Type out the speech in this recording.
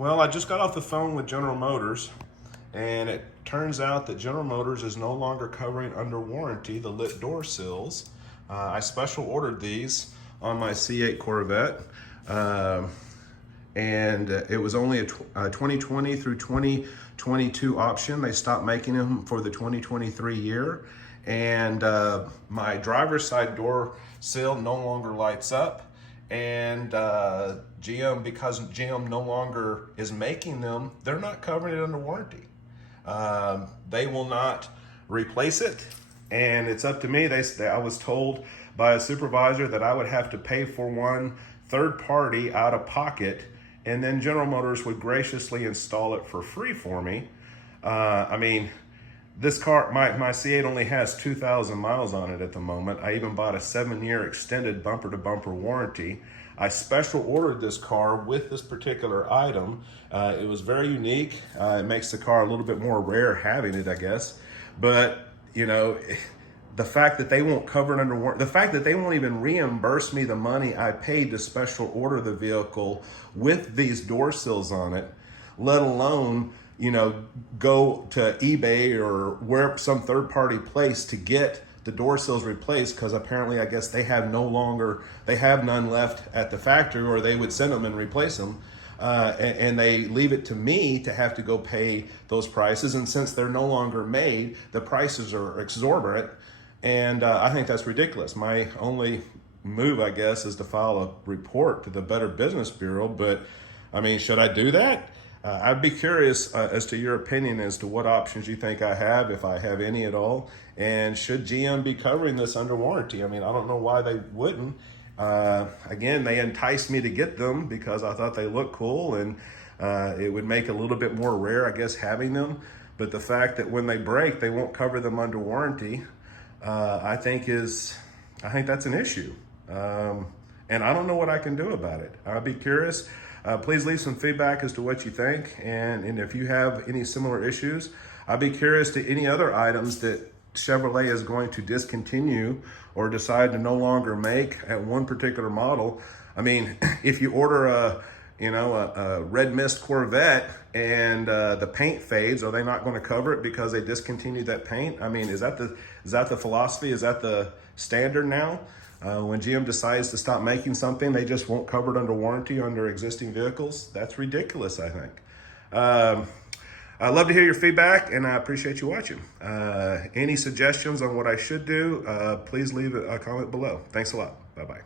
Well, I just got off the phone with General Motors, and it turns out that General Motors is no longer covering under warranty the lit door sills. I special ordered these on my C8 Corvette, and it was only a 2020 through 2022 option. They stopped making them for the 2023 year, and my driver's side door sill no longer lights up. And GM, because GM no longer is making them, they're not covering it under warranty. They will not replace it, and it's up to me. I was told by a supervisor that I would have to pay for one third party out of pocket, and then General Motors would graciously install it for free for me. I mean, this car, my C8 only has 2,000 miles on it at the moment. I even bought a 7-year extended bumper-to-bumper warranty. I special ordered this car with this particular item. It was very unique. It makes the car a little bit more rare having it, I guess. But, you know, the fact that they won't cover it under warranty, the fact that they won't even reimburse me the money I paid to special order the vehicle with these door sills on it, let alone, you know, go to eBay or where some third-party place to get the door sills replaced, because apparently I guess they have none left at the factory, or they would send them and replace them. And they leave it to me to have to go pay those prices. And since they're no longer made, the prices are exorbitant. And I think that's ridiculous. My only move, I guess, is to file a report to the Better Business Bureau. But I mean, should I do that? I'd be curious as to your opinion as to what options you think I have, if I have any at all, and should GM be covering this under warranty? I mean, I don't know why they wouldn't. Again, they enticed me to get them because I thought they looked cool, and it would make it a little bit more rare, I guess, having them. But the fact that when they break, they won't cover them under warranty, I think that's an issue. And I don't know what I can do about it. I'd be curious. Please leave some feedback as to what you think, and if you have any similar issues. I'd be curious to any other items that Chevrolet is going to discontinue or decide to no longer make at one particular model. I mean, if you order a red mist Corvette and the paint fades, are they not going to cover it because they discontinued that paint? I mean, is that the philosophy? Is that the standard now? When GM decides to stop making something, they just won't cover it under warranty under existing vehicles. That's ridiculous, I think. I'd love to hear your feedback, and I appreciate you watching. Any suggestions on what I should do, please leave a comment below. Thanks a lot. Bye-bye.